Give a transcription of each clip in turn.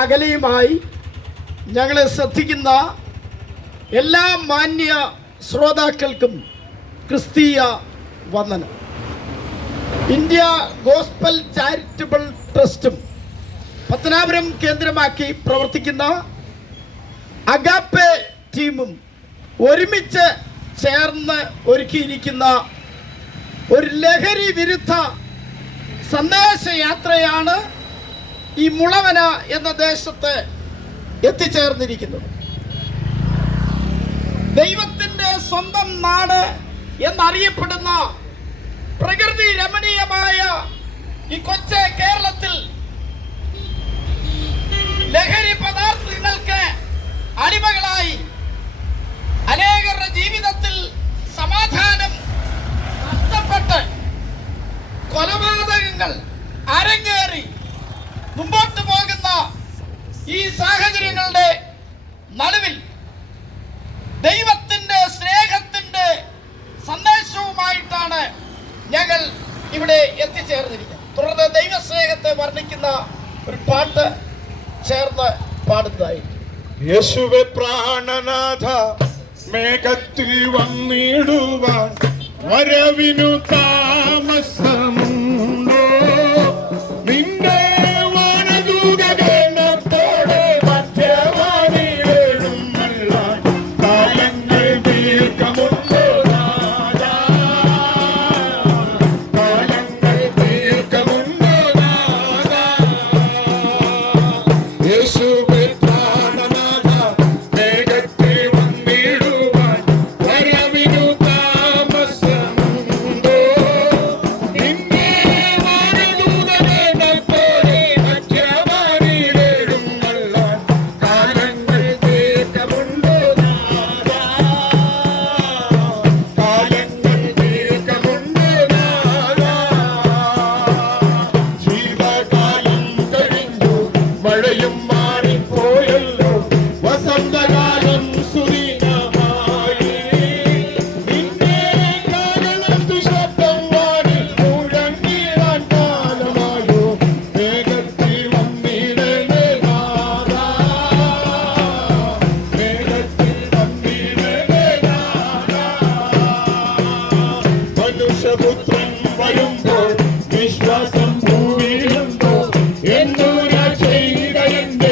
അകലെയുമായി ഞങ്ങളെ ശ്രദ്ധിക്കുന്ന എല്ലാ മാന്യ ശ്രോതാക്കൾക്കും ക്രിസ്തീയ വന്ദനം. ഇന്ത്യ ഗോസ്പൽ ചാരിറ്റബിൾ ട്രസ്റ്റും പത്തനാപുരം കേന്ദ്രമാക്കി പ്രവർത്തിക്കുന്ന അഗാപ്പെ ടീമും ഒരുമിച്ച് ചേർന്ന് ഒരുക്കിയിരിക്കുന്ന ഒരു ലഹരി വിരുദ്ധ സന്ദേശയാത്രയാണ് ഈ മുളവന എന്ന ദേശത്ത് എത്തിച്ചേർന്നിരിക്കുന്നത്. ദൈവത്തിൻ്റെ സ്വന്തം നാട് എന്നറിയപ്പെടുന്ന പ്രകൃതി രമണീയമായ ഈ കൊച്ചു കേരളത്തിൽ ലഹരി പദാർത്ഥങ്ങൾക്ക് അടിമകളായി അനേകരുടെ ജീവിതത്തിൽ സമാധാനം നഷ്ടപ്പെട്ട് കൊലപാതകങ്ങൾ അരങ്ങേറി മുമ്പോട്ട് പോകുന്ന ഈ സാഹചര്യങ്ങളുടെ നടുവിൽ ദൈവത്തിൻ്റെ സ്നേഹത്തിൻ്റെ സന്ദേശവുമായിട്ടാണ് ഞങ്ങൾ ഇവിടെ എത്തിച്ചേർന്നിരിക്കുന്നത്. തുടർന്ന് ദൈവസ്നേഹത്തെ വർണ്ണിക്കുന്ന ഒരു പാട്ട് ചേർന്ന് പാടുന്നതായി. യേശുവേ പ്രാണനാഥ, മേഘത്തിൽ വന്നിടുവാൻ വരവിനു താമസമുണ്ടോ? നിന്റെ വാനദൂതഗണത്തോടെ മധ്യവാനിലെഴുന്നള്ളാൻ കാലങ്ങൾ ദീർഘമുണ്ടോ നാഥാ? കാലങ്ങൾ ദീർഘമുണ്ടോ നാഥാ? യേശുവേ പ്രാണനാഥ, മേഘത്തിൽ വന്നിടുവാൻ വരവിനു താമസമുണ്ടോ? നിന്നെ വാനദൂതഗണത്തോടെ മധ്യവാനിലെഴുന്നള്ളാൻ കാലങ്ങൾ ദീർഘമുണ്ടോ നാഥാ? കാലങ്ങൾ ദീർഘമുണ്ടോ നാഥാ? ശീതകാലം കഴിഞ്ഞു, മഴയും മാറിപ്പോയല്ലോ, വസന്തകാലം സുദീർഘമായി. നിന്റെ കാലത്തു ശബ്ദം വാനിൽ മുഴങ്ങിടാൻ കാലമായോ? വേഗത്തിൽ വന്നിടണേ നാഥാ, വേഗത്തിൽ വന്നിടണേ നാഥാ. മനുഷ്യപുത്രൻ വരുമ്പോൾ വിശ്വാസം ഭൂമിയിലുണ്ടോ? എന്നൂര ചെയ്ത എന്റെ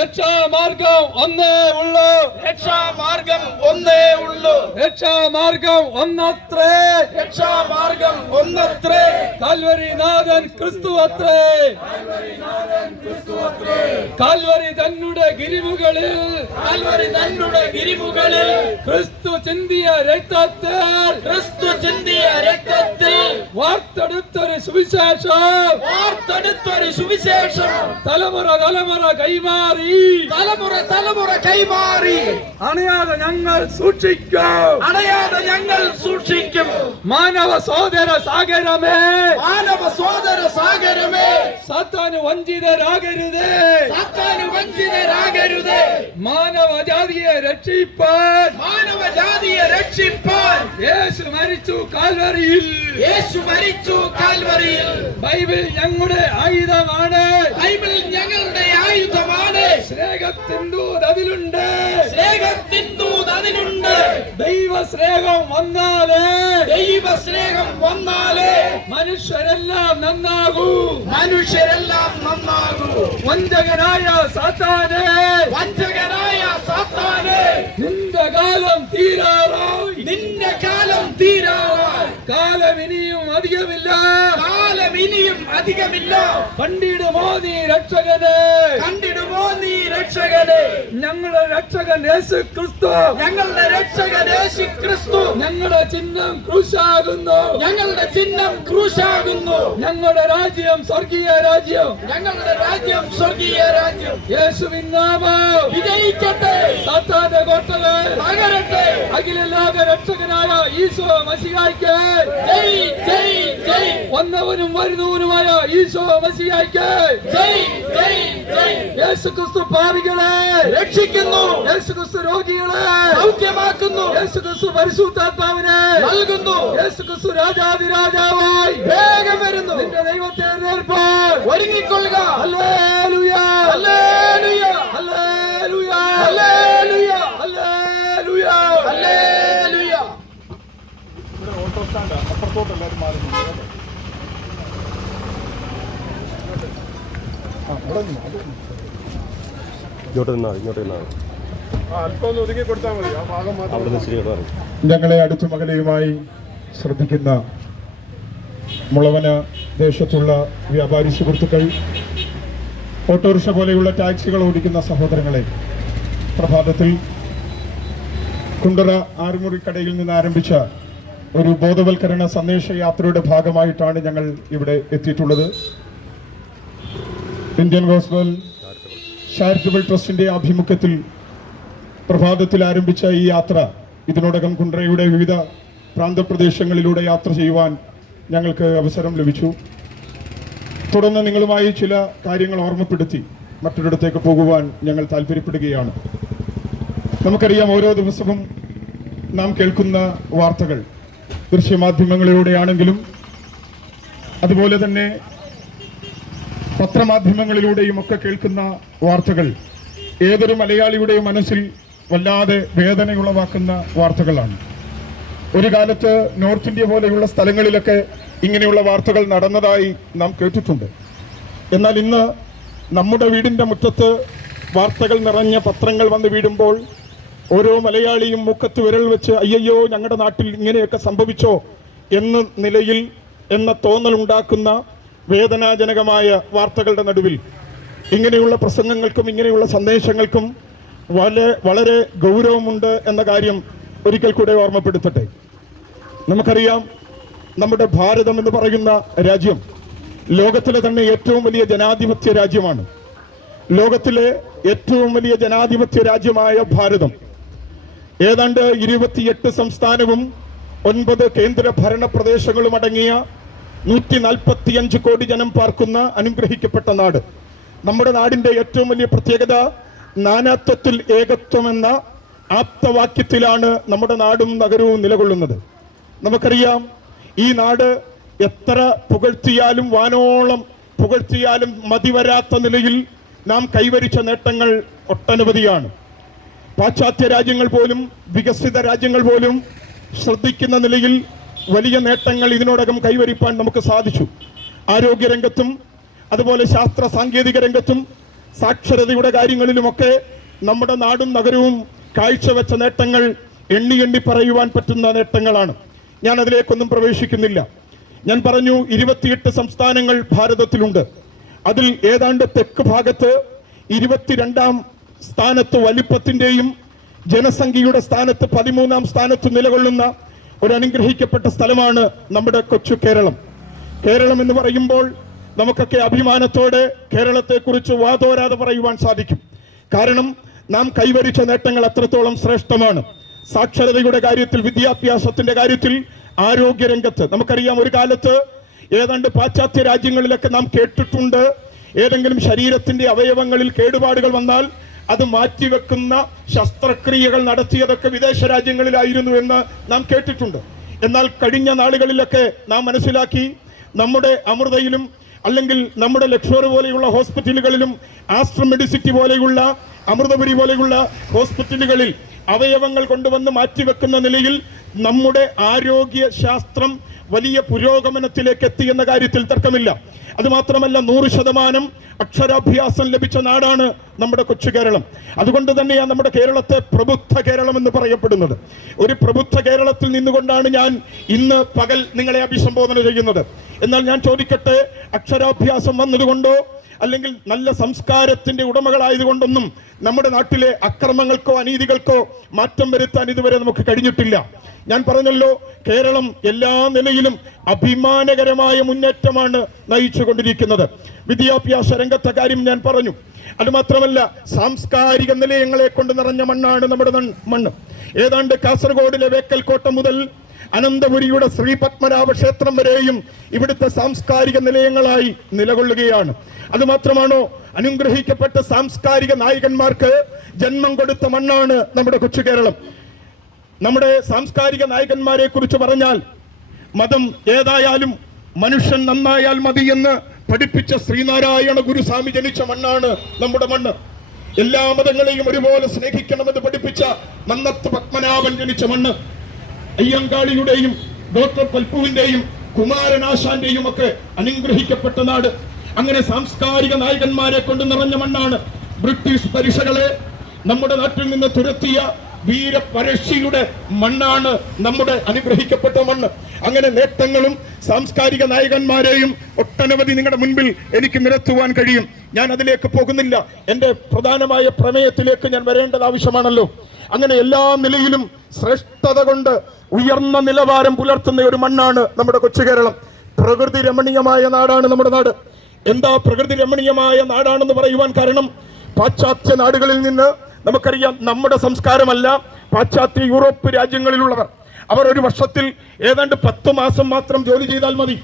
രക്ഷാമാർഗം ഒന്നേ ഉള്ളൂ. രക്ഷാമാർഗം ഒന്നേ ഉള്ളൂ. രക്ഷാമാർഗം ഒന്നത്രേ. രക്ഷാമാർഗം ഒന്നത്രേ. കാൽവരിനാഥൻ ക്രിസ്തു അത്രേ. കാൽവരി തന്നുടെ ഗിരിമുകളിൽ, കാൽവരി തന്നുടെ ഗിരിമുകളിൽ ക്രിസ്തു ചിന്തിയ രക്തത്തിൽ, ക്രിസ്തു ചിന്തിയ രക്തത്തിൽ വാർത്തെടുത്തൊരു സുവിശേഷം, വാർത്തെടുത്തൊരു സുവിശേഷം തലമുറ തലമുറ കൈമാറി, തലമുറ തലമുറ കൈമാറി അണയാതെ ഞങ്ങൾ സൂക്ഷിക്കും. അണയാതെ ഞങ്ങൾ സൂക്ഷിക്കും. മാനവ സോദര സാഗരമേ, മാനവ സോദര സാഗരമേ, സാത്താന് വഞ്ചിതരാകരുതേ. സാത്താന് വഞ്ചിതരാകരുതേ. മാനവ ജാതിയെ രക്ഷിപ്പാൻ, മാനവ ജാതിയെ രക്ഷിപ്പാൻ യേശു മരിച്ചു കാൽവരിയിൽ. യേശു മരിച്ചു കാൽവരിയിൽ. ബൈബിൾ ഞങ്ങളുടെ ആയുധമാണ്. ബൈബിൾ ഞങ്ങളുടെ ആയുധമാണ്. സ്നേഹത്തിൻ ദൂത് അതിലുണ്ട്. സ്നേഹത്തിൻ ദൂത് അതിലുണ്ട്. ദൈവ സ്നേഹം വന്നാലേ, ദൈവ സ്നേഹം വന്നാലേ മനുഷ്യരെല്ലാം നന്നാകൂ. മനുഷ്യരെല്ലാം നന്നാകൂ. വഞ്ചകനായ സാത്താനെ, വഞ്ചകനായ സാത്താനെ, നിന്റെ കാലം തീരാറായി. നിന്റെ കാലം തീരാറായി. കാലം ഇനിയും അധികമില്ല. കാലം ഇനിയും അധികമില്ല. കണ്ടിടുമോ നീ രക്ഷകനെ, കണ്ടിടുമോ നീ രക്ഷകനെ. ഞങ്ങളുടെ രക്ഷകൻ യേശു ക്രിസ്തു. ഞങ്ങളുടെ രക്ഷകൻ യേശു ക്രിസ്തു. ഞങ്ങളുടെ ചിഹ്നം ക്രൂശാകുന്നു. ഞങ്ങളുടെ ചിഹ്നം ക്രൂശാകുന്നു. ഞങ്ങളുടെ രാജ്യം സ്വർഗീയ രാജ്യം. ഞങ്ങളുടെ രാജ്യം സ്വർഗീയ രാജ്യം. യേശുവിൻ നാമം വിജയിക്കട്ടെ. സാത്താന്റെ കോട്ടകൾ തകരട്ടെ. അഖില ലോക രക്ഷകനായ ഈശോ മശിഹായ്ക്ക് ജയ് ജയ് ജയ്. വന്നവനും വരുന്നവനുമായ ഈശോ മശിഹായ്ക്ക് ജയ് ജയ് ജയ്. യേശു ക്രിസ്തു പാപികളെ രക്ഷിക്കുന്നു. യേശു ക്രിസ്തു രോഗികളെ സൗഖ്യമാക്കുന്നു. യേശു ക്രിസ്തു പരിശുദ്ധാത്മാവിനെ നൽകുന്നു. യേശു ക്രിസ്തു രാജാതിരാജാവായി വേഗം വരുന്നു. നിന്റെ ദൈവത്തെ നേർപ്പാൻ ഒരുങ്ങിക്കൊള്ളുക. Hallelujah, hallelujah, hallelujah, hallelujah, hallelujah. Hallelujah. Auto stand അപ്പുറത്തോട്ട് എല്ലാവരും മാറുന്നു. ഇങ്ങോട്ട് നിന്നാ ഇങ്ങോട്ട് നിന്നാ അല്പം ഒന്ന് ഒതുങ്ങി കൊടുത്താൽ മതി. ആ ഭാഗം അവിടെ മാത്രം. നിന്ന് ശരിയാ. ഞങ്ങളെ അടുത്തും അകലെയുമായി ശ്രദ്ധിക്കുന്ന മുളവന ദേശത്തുള്ള വ്യാപാരി സുഹൃത്തുക്കൾ, ഓട്ടോറിക്ഷ പോലെയുള്ള ടാക്സികൾ ഓടിക്കുന്ന സഹോദരങ്ങളെ, പ്രഭാതത്തിൽ കുണ്ടറ ആറുമുറിക്കടയിൽ നിന്ന് ആരംഭിച്ച ഒരു ബോധവൽക്കരണ സന്ദേശ യാത്രയുടെ ഭാഗമായിട്ടാണ് ഞങ്ങൾ ഇവിടെ എത്തിയിട്ടുള്ളത്. ഇന്ത്യൻ ഗോസ്ബൽ ചാരിറ്റബിൾ ട്രസ്റ്റിന്റെ ആഭിമുഖ്യത്തിൽ പ്രഭാതത്തിൽ ആരംഭിച്ച ഈ യാത്ര ഇതിനോടകം കുണ്ടറയുടെ വിവിധ പ്രാന്തപ്രദേശങ്ങളിലൂടെ യാത്ര ചെയ്യുവാൻ ഞങ്ങൾക്ക് അവസരം ലഭിച്ചു. തുടർന്ന് നിങ്ങളുമായി ചില കാര്യങ്ങൾ ഓർമ്മപ്പെടുത്തി മറ്റൊരിടത്തേക്ക് പോകുവാൻ ഞങ്ങൾ താല്പര്യപ്പെടുകയാണ്. നമുക്കറിയാം, ഓരോ ദിവസവും നാം കേൾക്കുന്ന വാർത്തകൾ ദൃശ്യമാധ്യമങ്ങളിലൂടെയാണെങ്കിലും അതുപോലെ തന്നെ പത്രമാധ്യമങ്ങളിലൂടെയും ഒക്കെ കേൾക്കുന്ന വാർത്തകൾ ഏതൊരു മലയാളിയുടെയും മനസ്സിൽ വല്ലാതെ വേദനയുളവാക്കുന്ന വാർത്തകളാണ്. ഒരു കാലത്ത് നോർത്ത് ഇന്ത്യ പോലെയുള്ള സ്ഥലങ്ങളിലൊക്കെ ഇങ്ങനെയുള്ള വാർത്തകൾ നടന്നതായി നാം കേട്ടിട്ടുണ്ട്. എന്നാൽ ഇന്ന് നമ്മുടെ വീടിൻ്റെ മുറ്റത്ത് വാർത്തകൾ നിറഞ്ഞ പത്രങ്ങൾ വന്ന് വീടുമ്പോൾ ഓരോ മലയാളിയും മുഖത്ത് വിരൽ വെച്ച് അയ്യോ ഞങ്ങളുടെ നാട്ടിൽ ഇങ്ങനെയൊക്കെ സംഭവിച്ചോ എന്ന നിലയിൽ എന്ന തോന്നലുണ്ടാക്കുന്ന വേദനാജനകമായ വാർത്തകളുടെ നടുവിൽ ഇങ്ങനെയുള്ള പ്രസംഗങ്ങൾക്കും ഇങ്ങനെയുള്ള സന്ദേശങ്ങൾക്കും വളരെ ഗൗരവമുണ്ട് എന്ന കാര്യം ഒരിക്കൽ കൂടെ ഓർമ്മപ്പെടുത്തട്ടെ. നമുക്കറിയാം, നമ്മുടെ ഭാരതം എന്ന് പറയുന്ന രാജ്യം ലോകത്തിലെ തന്നെ ഏറ്റവും വലിയ ജനാധിപത്യ രാജ്യമാണ്. ലോകത്തിലെ ഏറ്റവും വലിയ ജനാധിപത്യ രാജ്യമായ ഭാരതം ഏതാണ്ട് 28 സംസ്ഥാനവും 9 കേന്ദ്ര ഭരണ പ്രദേശങ്ങളും അടങ്ങിയ 145 കോടി ജനം പാർക്കുന്ന അനുഗ്രഹിക്കപ്പെട്ട നാട്. നമ്മുടെ നാടിൻ്റെ ഏറ്റവും വലിയ പ്രത്യേകത നാനാത്വത്തിൽ ഏകത്വം എന്ന ആപ്തവാക്യത്തിലാണ് നമ്മുടെ നാടും നഗരവും നിലകൊള്ളുന്നത്. നമുക്കറിയാം, ഈ നാട് എത്ര പുകഴ്ത്തിയാലും വാനോളം പുകഴ്ത്തിയാലും മതിവരാത്ത നിലയിൽ നാം കൈവരിച്ച നേട്ടങ്ങൾ ഒട്ടനവധിയാണ്. പാശ്ചാത്യ രാജ്യങ്ങൾ പോലും വികസിത രാജ്യങ്ങൾ പോലും ശ്രദ്ധിക്കുന്ന നിലയിൽ വലിയ നേട്ടങ്ങൾ ഇതിനോടകം കൈവരിപ്പാൻ നമുക്ക് സാധിച്ചു. ആരോഗ്യരംഗത്തും അതുപോലെ ശാസ്ത്ര സാങ്കേതിക രംഗത്തും സാക്ഷരതയുടെ കാര്യങ്ങളിലുമൊക്കെ നമ്മുടെ നാടും നഗരവും കാഴ്ചവെച്ച നേട്ടങ്ങൾ എണ്ണി എണ്ണി പറയുവാൻ പറ്റുന്ന നേട്ടങ്ങളാണ്. ഞാൻ അതിലേക്കൊന്നും പ്രവേശിക്കുന്നില്ല. ഞാൻ പറഞ്ഞു 28 സംസ്ഥാനങ്ങൾ ഭാരതത്തിലുണ്ട്. അതിൽ ഏതാണ്ട് തെക്ക് ഭാഗത്ത് 22ാം സ്ഥാനത്ത് വലിപ്പത്തിൻ്റെയും ജനസംഖ്യയുടെ സ്ഥാനത്ത് 13ാം സ്ഥാനത്ത് നിലകൊള്ളുന്ന ഒരു അനുഗ്രഹിക്കപ്പെട്ട സ്ഥലമാണ് നമ്മുടെ കൊച്ചു കേരളം. കേരളം എന്ന് പറയുമ്പോൾ നമുക്കൊക്കെ അഭിമാനത്തോടെ കേരളത്തെക്കുറിച്ച് വാതോരാതെ പറയുവാൻ സാധിക്കും. കാരണം നാം കൈവരിച്ച നേട്ടങ്ങൾ അത്രത്തോളം ശ്രേഷ്ഠമാണ്. സാക്ഷരതയുടെ കാര്യത്തിൽ, വിദ്യാഭ്യാസത്തിന്റെ കാര്യത്തിൽ, ആരോഗ്യരംഗത്ത് നമുക്കറിയാം. ഒരു കാലത്ത് ഏതാണ്ട് പാശ്ചാത്യ രാജ്യങ്ങളിലൊക്കെ നാം കേട്ടിട്ടുണ്ട്, ഏതെങ്കിലും ശരീരത്തിന്റെ അവയവങ്ങളിൽ കേടുപാടുകൾ വന്നാൽ അത് മാറ്റിവെക്കുന്ന ശസ്ത്രക്രിയകൾ നടത്തിയതൊക്കെ വിദേശ രാജ്യങ്ങളിലായിരുന്നു എന്ന് നാം കേട്ടിട്ടുണ്ട്. എന്നാൽ കഴിഞ്ഞ നാളുകളിലൊക്കെ നാം മനസ്സിലാക്കി, നമ്മുടെ അമൃതയിലും അല്ലെങ്കിൽ നമ്മുടെ ലക്ഷോർ പോലെയുള്ള ഹോസ്പിറ്റലുകളിലും, ആസ്ട്ര മെഡിസിറ്റി പോലെയുള്ള, അമൃതപുരി പോലെയുള്ള ഹോസ്പിറ്റലുകളിൽ അവയവങ്ങൾ കൊണ്ടുവന്ന് മാറ്റിവെക്കുന്ന നിലയിൽ നമ്മുടെ ആരോഗ്യ ശാസ്ത്രം വലിയ പുരോഗമനത്തിലേക്ക് എത്തി എന്ന കാര്യത്തിൽ തർക്കമില്ല. അതുമാത്രമല്ല, 100% അക്ഷരാഭ്യാസം ലഭിച്ച നാടാണ് നമ്മുടെ കൊച്ചു കേരളം. അതുകൊണ്ട് തന്നെയാണ് നമ്മുടെ കേരളത്തെ പ്രബുദ്ധ കേരളം എന്ന് പറയപ്പെടുന്നത്. ഒരു പ്രബുദ്ധ കേരളത്തിൽ നിന്നുകൊണ്ടാണ് ഞാൻ ഇന്ന് പകൽ നിങ്ങളെ അഭിസംബോധന ചെയ്യുന്നത്. എന്നാൽ ഞാൻ ചോദിക്കട്ടെ, അക്ഷരാഭ്യാസം വന്നതുകൊണ്ടോ അല്ലെങ്കിൽ നല്ല സംസ്കാരത്തിന്റെ ഉടമകളായതുകൊണ്ടൊന്നും നമ്മുടെ നാട്ടിലെ അക്രമങ്ങൾക്കോ അനീതികൾക്കോ മാറ്റം വരുത്താൻ ഇതുവരെ നമുക്ക് കഴിഞ്ഞിട്ടില്ല. ഞാൻ പറഞ്ഞല്ലോ, കേരളം എല്ലാ നിലയിലും അഭിമാനകരമായ മുന്നേറ്റമാണ് നയിച്ചുകൊണ്ടിരിക്കുന്നത്. വിദ്യാഭ്യാസ രംഗത്തെ കാര്യം ഞാൻ പറഞ്ഞു. അതുമാത്രമല്ല, സാംസ്കാരിക നിലയങ്ങളെ കൊണ്ട് നിറഞ്ഞ മണ്ണാണ് നമ്മുടെ മണ്ണ്. ഏതാണ്ട് കാസർഗോഡിലെ വേക്കൽക്കോട്ട മുതൽ അനന്തപുരിയുടെ ശ്രീ പത്മനാഭ ക്ഷേത്രം വരെയും ഇവിടുത്തെ സാംസ്കാരിക നിലയങ്ങളായി നിലകൊള്ളുകയാണ്. അതുമാത്രമാണോ, അനുഗ്രഹിക്കപ്പെട്ട സാംസ്കാരിക നായകന്മാർക്ക് ജന്മം കൊടുത്ത മണ്ണാണ് നമ്മുടെ കൊച്ചു കേരളം. നമ്മുടെ സാംസ്കാരിക നായകന്മാരെ കുറിച്ച് പറഞ്ഞാൽ, മതം ഏതായാലും മനുഷ്യൻ നന്നായാൽ മതി എന്ന് പഠിപ്പിച്ച ശ്രീനാരായണ ഗുരുസ്വാമി ജനിച്ച മണ്ണാണ് നമ്മുടെ മണ്ണ്. എല്ലാ മതങ്ങളെയും ഒരുപോലെ സ്നേഹിക്കണമെന്ന് പഠിപ്പിച്ച മന്നത്ത് പത്മനാഭൻ ജനിച്ച മണ്ണ്. അയ്യങ്കാളിയുടെയും ഡോക്ടർ പൽപ്പുവിന്റെയും കുമാരനാശാന്റെയും ഒക്കെ അനുഗ്രഹിക്കപ്പെട്ട നാട്. അങ്ങനെ സാംസ്കാരിക നായകന്മാരെ കൊണ്ട് നിറഞ്ഞ മണ്ണാണ്. ബ്രിട്ടീഷ് പരിഷകളെ നമ്മുടെ നാട്ടിൽ നിന്ന് തുരത്തിയ വീരപരശിയുടെ മണ്ണാണ് നമ്മുടെ അനുഗ്രഹിക്കപ്പെട്ട മണ്ണ്. അങ്ങനെ നേട്ടങ്ങളും സാംസ്കാരിക നായകന്മാരെയും ഒട്ടനവധി നിങ്ങളുടെ മുൻപിൽ എനിക്ക് നിരത്തുവാൻ കഴിയും. ഞാൻ അതിലേക്ക് പോകുന്നില്ല. എന്റെ പ്രധാനമായ പ്രമേയത്തിലേക്ക് ഞാൻ വരേണ്ടത് ആവശ്യമാണല്ലോ. അങ്ങനെ എല്ലാ നിലയിലും ശ്രേഷ്ഠത കൊണ്ട് ഉയർന്ന നിലവാരം പുലർത്തുന്ന ഒരു മണ്ണാണ് നമ്മുടെ കൊച്ചു കേരളം. പ്രകൃതി രമണീയമായ നാടാണ് നമ്മുടെ നാട്. എന്താ പ്രകൃതി രമണീയമായ നാടാണെന്ന് പറയുവാൻ കാരണം, പാശ്ചാത്യ നാടുകളിൽ നിന്ന് നമുക്കറിയാം, നമ്മുടെ സംസ്കാരമല്ല പാശ്ചാത്യ യൂറോപ്പ് രാജ്യങ്ങളിലുള്ളവർ. അവർ ഒരു വർഷത്തിൽ ഏതാണ്ട് 10 മാസം മാത്രം ജോലി ചെയ്താൽ മതി.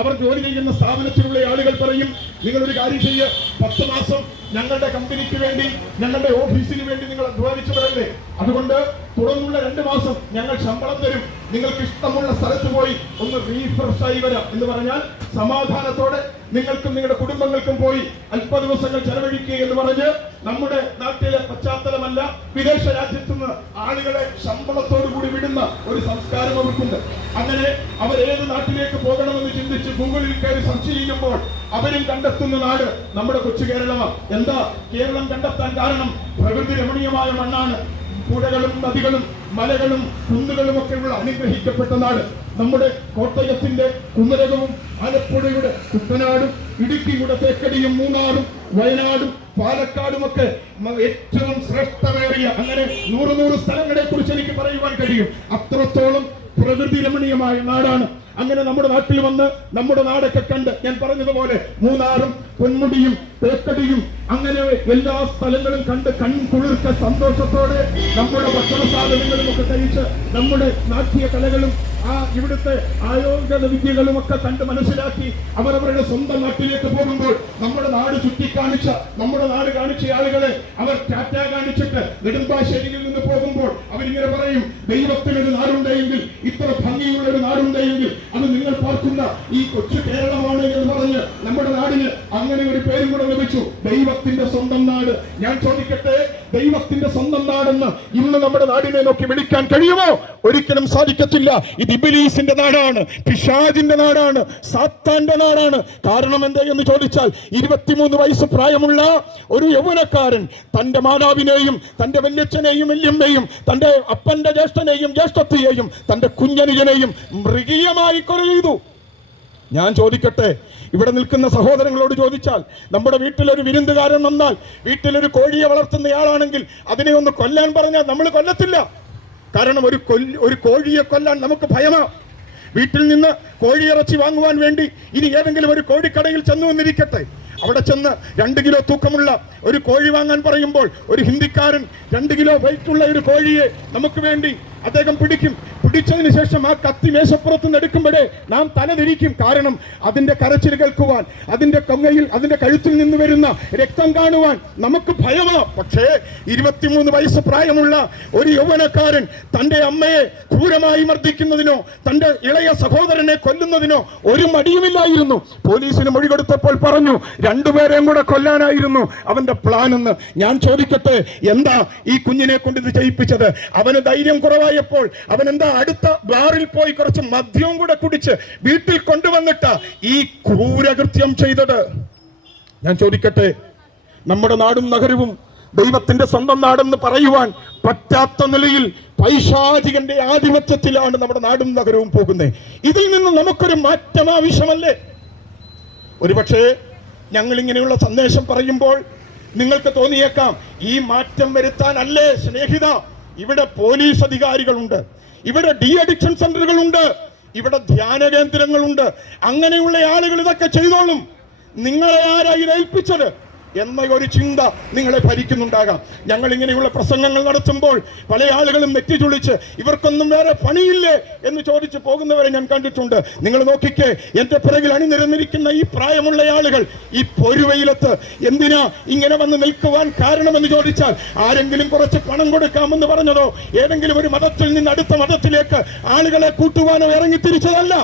അവർ ജോലി ചെയ്യുന്ന സ്ഥാപനത്തിലുള്ള ആളുകൾ പറയും, നിങ്ങളൊരു കാര്യം ചെയ്യുക, 10 മാസം ഞങ്ങളുടെ കമ്പനിക്ക് വേണ്ടി, ഞങ്ങളുടെ ഓഫീസിന് വേണ്ടി നിങ്ങൾ അധ്വാനിച്ചു വരണ്ടേ, അതുകൊണ്ട് തുടർന്നുള്ള 2 മാസം ഞങ്ങൾ ശമ്പളം തരും, നിങ്ങൾക്ക് ഇഷ്ടമുള്ള സ്ഥലത്ത് പോയി ഒന്ന് റീഫ്രഷ് ആയി വരാം എന്ന് പറഞ്ഞാൽ സമാധാനത്തോടെ നിങ്ങൾക്കും നിങ്ങളുടെ കുടുംബങ്ങൾക്കും പോയി അല്പ ദിവസങ്ങൾ ചെലവഴിക്കുക എന്ന് പറഞ്ഞ് നമ്മുടെ നാട്ടിലെ പശ്ചാത്തലമല്ല, വിദേശ രാജ്യത്തു നിന്ന് ആളുകളെ ശമ്പളത്തോടു കൂടി വിടുന്ന ഒരു സംസ്കാരം അവർക്കുണ്ട്. അങ്ങനെ അവർ ഏത് നാട്ടിലേക്ക് പോകണമെന്ന് ചിന്തിച്ച് ഗൂഗിളിൽ കയറി സെർച്ച് ചെയ്യുമ്പോൾ അവരും കണ്ടെത്തുന്ന നാട് നമ്മുടെ കൊച്ചു കേരളമാണ്. എന്താ കേരളം കണ്ടെത്താൻ കാരണം? പ്രകൃതി രമണീയമായ മണ്ണാണ്. പുഴകളും നദികളും മലകളും കുന്നുകളും ഒക്കെയുള്ള അനുഗ്രഹിക്കപ്പെട്ട നാട്. നമ്മുടെ കോട്ടയത്തിന്റെ കുമരകവും ആലപ്പുഴയുടെ കുട്ടനാടും ഇടുക്കിയുടെ തേക്കടിയും മൂന്നാറും വയനാടും പാലക്കാടും ഒക്കെ ഏറ്റവും ശ്രേഷ്ഠമേറിയ, അങ്ങനെ 100 സ്ഥലങ്ങളെ കുറിച്ച് എനിക്ക് പറയുവാൻ കഴിയും. അത്രത്തോളം പ്രകൃതി രമണീയമായ നാടാണ്. അങ്ങനെ നമ്മുടെ നാട്ടിൽ വന്ന് നമ്മുടെ നാടൊക്കെ കണ്ട്, ഞാൻ പറഞ്ഞതുപോലെ മൂന്നാറും പൊന്മുടിയും തേക്കടിയും അങ്ങനെ എല്ലാ സ്ഥലങ്ങളും കണ്ട് കൺകുളിർക്ക സന്തോഷത്തോടെ നമ്മുടെ ഭക്ഷണ സാധനങ്ങളും ഒക്കെ കഴിച്ച് നമ്മുടെ നാട്യ കലകളും ഇവിടുത്തെ ആയോഗ്യത വിദ്യകളും ഒക്കെ കണ്ട് മനസ്സിലാക്കി അവരവരുടെ സ്വന്തം നാട്ടിലേക്ക് പോകുമ്പോൾ നമ്മുടെ നാട് ചുറ്റിക്കാണിച്ച, നമ്മുടെ നാട് കാണിച്ച ആളുകളെ അവർ ടാറ്റ കാണിച്ചിട്ട് നെടുമ്പാശ്ശേരിയിൽ നിന്ന് പോകുമ്പോൾ അവരിങ്ങനെ പറയും, ദൈവത്തിനൊരു നാടുണ്ടെങ്കിൽ, ഇത്ര ഭംഗിയുള്ള ഒരു നാടുണ്ടെങ്കിൽ അത് നിങ്ങൾ പാർക്കുന്ന ഈ കൊച്ചു കേരളമാണ് എന്ന് പറഞ്ഞ് നമ്മുടെ നാടിന് അങ്ങനെ ഒരു പേരും കൂടെ ലഭിച്ചു, ദൈവത്തിന്റെ സ്വന്തം നാട്. ഞാൻ ചോദിക്കട്ടെ, ദൈവത്തിന്റെ സ്വന്തം നാടെന്ന് ഇന്ന് നമ്മുടെ നാടിനെ നോക്കി വിളിക്കാൻ കഴിയുമോ? ഒരിക്കലും സാധിക്കത്തില്ല. ഇത് ഇബ്ലീസിന്റെ നാടാണ്, പിശാചിന്റെ നാടാണ്, സാത്താന്റെ നാടാണ്. കാരണം എന്താ എന്ന് ചോദിച്ചാൽ 23 വയസ്സ് പ്രായമുള്ള ഒരു യൗവനക്കാരൻ തന്റെ മാതാവിനെയും തന്റെ വല്യച്ഛനെയും വല്യമ്മയും തന്റെ അപ്പന്റെ ജ്യേഷ്ഠനെയും ജ്യേഷ്ഠത്തെയും തന്റെ കുഞ്ഞനുജനെയും മൃഗീയമായി കൊല ചെയ്തു. ഞാൻ ചോദിക്കട്ടെ, ഇവിടെ നിൽക്കുന്ന സഹോദരങ്ങളോട് ചോദിച്ചാൽ, നമ്മുടെ വീട്ടിലൊരു വിരുന്നുകാരൻ വന്നാൽ, വീട്ടിലൊരു കോഴിയെ വളർത്തുന്നയാളാണെങ്കിൽ അതിനെ ഒന്ന് കൊല്ലാൻ പറഞ്ഞാൽ നമ്മൾ കൊല്ലത്തില്ല. കാരണം ഒരു കോഴിയെ കൊല്ലാൻ നമുക്ക് ഭയമാ. വീട്ടിൽ നിന്ന് കോഴിയിറച്ചി വാങ്ങുവാൻ വേണ്ടി ഇനി ഏതെങ്കിലും ഒരു കോഴിക്കടയിൽ ചെന്നു എന്നിരിക്കട്ടെ, അവിടെ ചെന്ന് 2 കിലോ തൂക്കമുള്ള ഒരു കോഴി വാങ്ങാൻ പറയുമ്പോൾ ഒരു ഹിന്ദിക്കാരൻ 2 കിലോ വെയിറ്റുള്ള ഒരു കോഴിയെ നമുക്ക് വേണ്ടി അദ്ദേഹം പിടിച്ചതിന് ശേഷം ആ കത്തി മേശപ്പുറത്ത് നിന്ന് എടുക്കുമ്പോഴേ നാം തലതിരിക്കും. കാരണം അതിന്റെ കരച്ചിൽ കേൾക്കുവാൻ, അതിന്റെ കൊങ്ങയിൽ അതിന്റെ കഴുത്തിൽ നിന്ന് വരുന്ന രക്തം കാണുവാൻ നമുക്ക് ഭയമാണ്. പക്ഷേ 23 വയസ്സ് പ്രായമുള്ള ഒരു യൗവനക്കാരൻ തന്റെ അമ്മയെ ക്രൂരമായി മർദ്ദിക്കുന്നതിനോ തന്റെ ഇളയ സഹോദരനെ കൊല്ലുന്നതിനോ ഒരു മടിയുമില്ലായിരുന്നു. പോലീസിന് മൊഴി കൊടുത്തപ്പോൾ പറഞ്ഞു 2 പേരെയും കൂടെ കൊല്ലാനായിരുന്നു അവന്റെ പ്ലാൻ എന്ന്. ഞാൻ ചോദിക്കട്ടെ, എന്താ ഈ കുഞ്ഞിനെ കൊണ്ട് ഇത് ചെയ്യിപ്പിച്ചത്? അവന് ധൈര്യം കുറവായപ്പോൾ അവൻ എന്താ അടുത്ത ബാറിൽ പോയി കുറച്ച് മദ്യവും കൂടെ കുടിച്ച് വീട്ടിൽ കൊണ്ടുവന്നിട്ട് ഈ ക്രൂരകൃത്യം ചെയ്തത്? ഞാൻ ചോദിക്കട്ടെ, നമ്മുടെ നാടും നഗരവും ദൈവത്തിന്റെ സ്വന്തം നാടെന്ന് പറയുവാൻ പറ്റാത്ത നിലയിൽ പൈശാചികന്റെ ആധിപത്യത്തിലാണ് നമ്മുടെ നാടും നഗരവും പോകുന്നത്. ഇതിൽ നിന്ന് നമുക്കൊരു മാറ്റം ആവശ്യമല്ലേ? ഒരുപക്ഷെ ഞങ്ങൾ ഇങ്ങനെയുള്ള സന്ദേശം പറയുമ്പോൾ നിങ്ങൾക്ക് തോന്നിയേക്കാം, ഈ മാറ്റം വരുത്താനല്ലേ സ്നേഹിത ഇവിടെ പോലീസ് അധികാരികളുണ്ട്, ഇവിടെ ഡി അഡിക്ഷൻ സെന്ററുകളുണ്ട്, ഇവിടെ ധ്യാന കേന്ദ്രങ്ങളുണ്ട്, അങ്ങനെയുള്ള ആളുകൾ ഇതൊക്കെ ചെയ്തോളും, നിങ്ങളെ ആരാ ഇത് ഏൽപ്പിച്ചത് എന്ന ഒരു ചിന്ത നിങ്ങളെ ഭരിക്കുന്നുണ്ടാകാം. ഞങ്ങൾ ഇങ്ങനെയുള്ള പ്രസംഗങ്ങൾ നടത്തുമ്പോൾ പല ആളുകളും നെറ്റിച്ചുളിച്ച് ഇവർക്കൊന്നും വേറെ പണിയില്ലേ എന്ന് ചോദിച്ചു പോകുന്നവരെ ഞാൻ കണ്ടിട്ടുണ്ട്. നിങ്ങൾ നോക്കിക്കേ, എന്റെ പിറകിൽ അണിനിരന്നിരിക്കുന്ന ഈ പ്രായമുള്ള ആളുകൾ ഈ പൊരുവയിലത്ത് എന്തിനാ ഇങ്ങനെ വന്ന് നിൽക്കുവാൻ കാരണമെന്ന് ചോദിച്ചാൽ, ആരെങ്കിലും കുറച്ച് പണം കൊടുക്കാമെന്ന് പറഞ്ഞതോ ഏതെങ്കിലും ഒരു മതത്തിൽ നിന്ന് അടുത്ത മതത്തിലേക്ക് ആളുകളെ കൂട്ടുവാനോ ഇറങ്ങിത്തിരിച്ചതല്ല.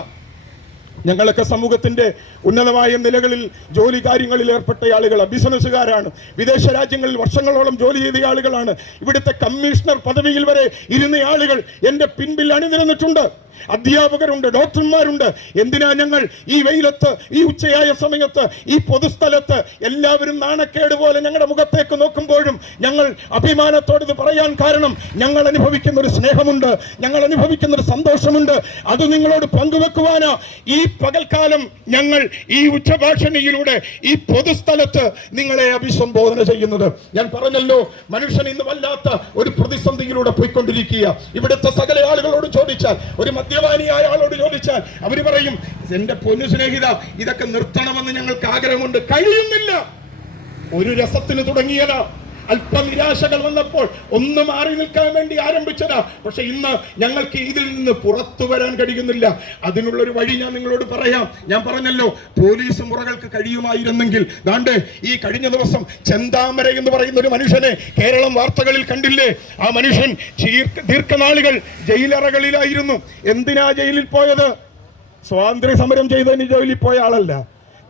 ഞങ്ങളൊക്കെ സമൂഹത്തിന്റെ ഉന്നതമായ നിലകളിൽ ജോലി കാര്യങ്ങളിൽ ഏർപ്പെട്ട ആളുകളാണ്, ബിസിനസ്സുകാരാണ്, വിദേശ രാജ്യങ്ങളിൽ വർഷങ്ങളോളം ജോലി ചെയ്ത ആളുകളാണ്. ഇവിടുത്തെ കമ്മീഷണർ പദവിയിൽ വരെ ഇരുന്ന ആളുകൾ എൻ്റെ പിൻപിൽ അണിനിരന്നിട്ടുണ്ട്. അധ്യാപകരുണ്ട്, ഡോക്ടർമാരുണ്ട്. എന്തിനാ ഞങ്ങൾ ഈ വെയിലത്ത്, ഈ ഉച്ചയായ സമയത്ത്, ഈ പൊതുസ്ഥലത്ത് എല്ലാവരും നാണക്കേട് പോലെ ഞങ്ങളുടെ മുഖത്തേക്ക് നോക്കുമ്പോഴും ഞങ്ങൾ അഭിമാനത്തോട് ഇത് പറയാൻ കാരണം, ഞങ്ങൾ അനുഭവിക്കുന്ന ഒരു സ്നേഹമുണ്ട്, ഞങ്ങൾ അനുഭവിക്കുന്ന ഒരു സന്തോഷമുണ്ട്. അത് നിങ്ങളോട് പങ്കുവെക്കുവാനാ ഈ പകൽക്കാലം ഞങ്ങൾ ഈ ഉച്ചഭാഷണിയിലൂടെ ഈ പൊതുസ്ഥലത്ത് നിങ്ങളെ അഭിസംബോധന ചെയ്യുന്നത്. ഞാൻ പറഞ്ഞല്ലോ, മനുഷ്യൻ ഇന്ന് വല്ലാത്ത ഒരു പ്രതിസന്ധിയിലൂടെ പോയിക്കൊണ്ടിരിക്കുക. ഇവിടുത്തെ സകല ആളുകളോട് ചോദിച്ചാൽ, ഒരു മദ്യപാനിയായ ആളോട് ചോദിച്ചാൽ അവർ പറയും, എന്റെ പൊന്നു സ്നേഹിത ഇതൊക്കെ നിർത്തണമെന്ന് ഞങ്ങൾക്ക് ആഗ്രഹമുണ്ട്, കഴിയുന്നില്ല. ഒരു രസത്തിന് തുടങ്ങിയതാ, അല്പ നിരാശകൾ വന്നപ്പോൾ ഒന്ന് മാറി നിൽക്കാൻ വേണ്ടി ആരംഭിച്ചതാ. പക്ഷെ ഇന്ന് ഞങ്ങൾക്ക് ഇതിൽ നിന്ന് പുറത്തു വരാൻ കഴിയുന്നില്ല. അതിനുള്ളൊരു വഴി ഞാൻ നിങ്ങളോട് പറയാം. ഞാൻ പറഞ്ഞല്ലോ, പോലീസ് മുറകൾക്ക് കഴിയുമായിരുന്നെങ്കിൽ, ദാണ്ട് ഈ കഴിഞ്ഞ ദിവസം ചെന്താമര എന്ന് പറയുന്ന ഒരു മനുഷ്യനെ കേരളം വാർത്തകളിൽ കണ്ടില്ലേ? ആ മനുഷ്യൻ ദീർഘനാളുകൾ ജയിലറകളിലായിരുന്നു. എന്തിനാ ജയിലിൽ പോയത്? സ്വാതന്ത്ര്യ സമരം ചെയ്തതിന് ജയിലിൽ പോയ ആളല്ല,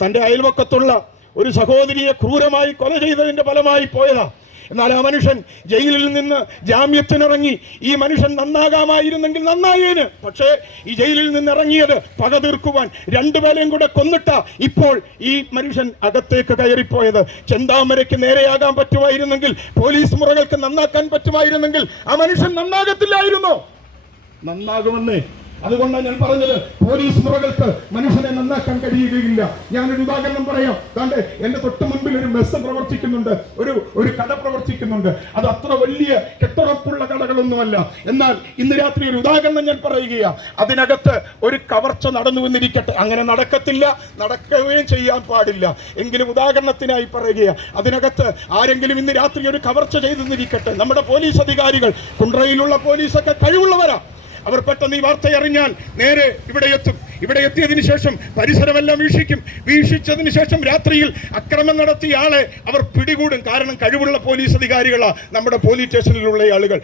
തന്റെ അയൽവക്കത്തുള്ള ഒരു സഹോദരിയെ ക്രൂരമായി കൊല ചെയ്തതിന്റെ ഫലമായി പോയതാ. എന്നാൽ ആ മനുഷ്യൻ ജയിലിൽ നിന്ന് ജാമ്യത്തിനിറങ്ങി. ഈ മനുഷ്യൻ നന്നാകാമായിരുന്നെങ്കിൽ നന്നായേന്. പക്ഷേ ഈ ജയിലിൽ നിന്ന് ഇറങ്ങിയത് പക തീർക്കുവാൻ 2 പേരെയും കൂടെ കൊന്നിട്ട ഇപ്പോൾ ഈ മനുഷ്യൻ അകത്തേക്ക് കയറിപ്പോയത്. ചെന്താമരയ്ക്ക് നേരെയാകാൻ പറ്റുമായിരുന്നെങ്കിൽ, പോലീസ് മുറകൾക്ക് നന്നാക്കാൻ പറ്റുമായിരുന്നെങ്കിൽ ആ മനുഷ്യൻ നന്നാകത്തില്ലായിരുന്നോ? നന്നാകുമെന്നേ. അതുകൊണ്ടാണ് ഞാൻ പറഞ്ഞത്, പോലീസ് മുറകൾക്ക് മനുഷ്യനെ നന്നാക്കാൻ കഴിയുകയില്ല. ഞാനൊരു ഉദാഹരണം പറയാം. താണ്ട് എന്റെ തൊട്ട് മുൻപിൽ ഒരു മെസ്സ് പ്രവർത്തിക്കുന്നുണ്ട്, ഒരു കട പ്രവർത്തിക്കുന്നുണ്ട്. അത് അത്ര വലിയ കെട്ടുറപ്പുള്ള കടകളൊന്നുമല്ല. എന്നാൽ ഇന്ന് രാത്രി ഒരു ഉദാഹരണം ഞാൻ പറയുകയാണ്. അതിനകത്ത് ഒരു കവർച്ച നടന്നു വന്നിരിക്കട്ടെ. അങ്ങനെ നടക്കത്തില്ല, നടക്കുകയും ചെയ്യാൻ പാടില്ല. എങ്കിലും ഉദാഹരണത്തിനായി പറയുകയാണ്. അതിനകത്ത് ആരെങ്കിലും ഇന്ന് രാത്രി ഒരു കവർച്ച ചെയ്തെന്നിരിക്കട്ടെ. നമ്മുടെ പോലീസ് അധികാരികൾ, കുണ്ട്രയിലുള്ള പോലീസൊക്കെ കഴിവുള്ളവരാ. അവർ പെട്ടെന്ന് ഈ വാർത്ത അറിഞ്ഞാൽ നേരെ ഇവിടെ എത്തും. ഇവിടെ എത്തിയതിനു ശേഷം പരിസരമെല്ലാം വീക്ഷിച്ചതിന് ശേഷം രാത്രിയിൽ അക്രമം നടത്തിയ ആളെ അവർ പിടികൂടും. കാരണം കഴിവുള്ള പോലീസ് അധികാരികളാണ് നമ്മുടെ പോലീസ് സ്റ്റേഷനിലുള്ള ആളുകൾ.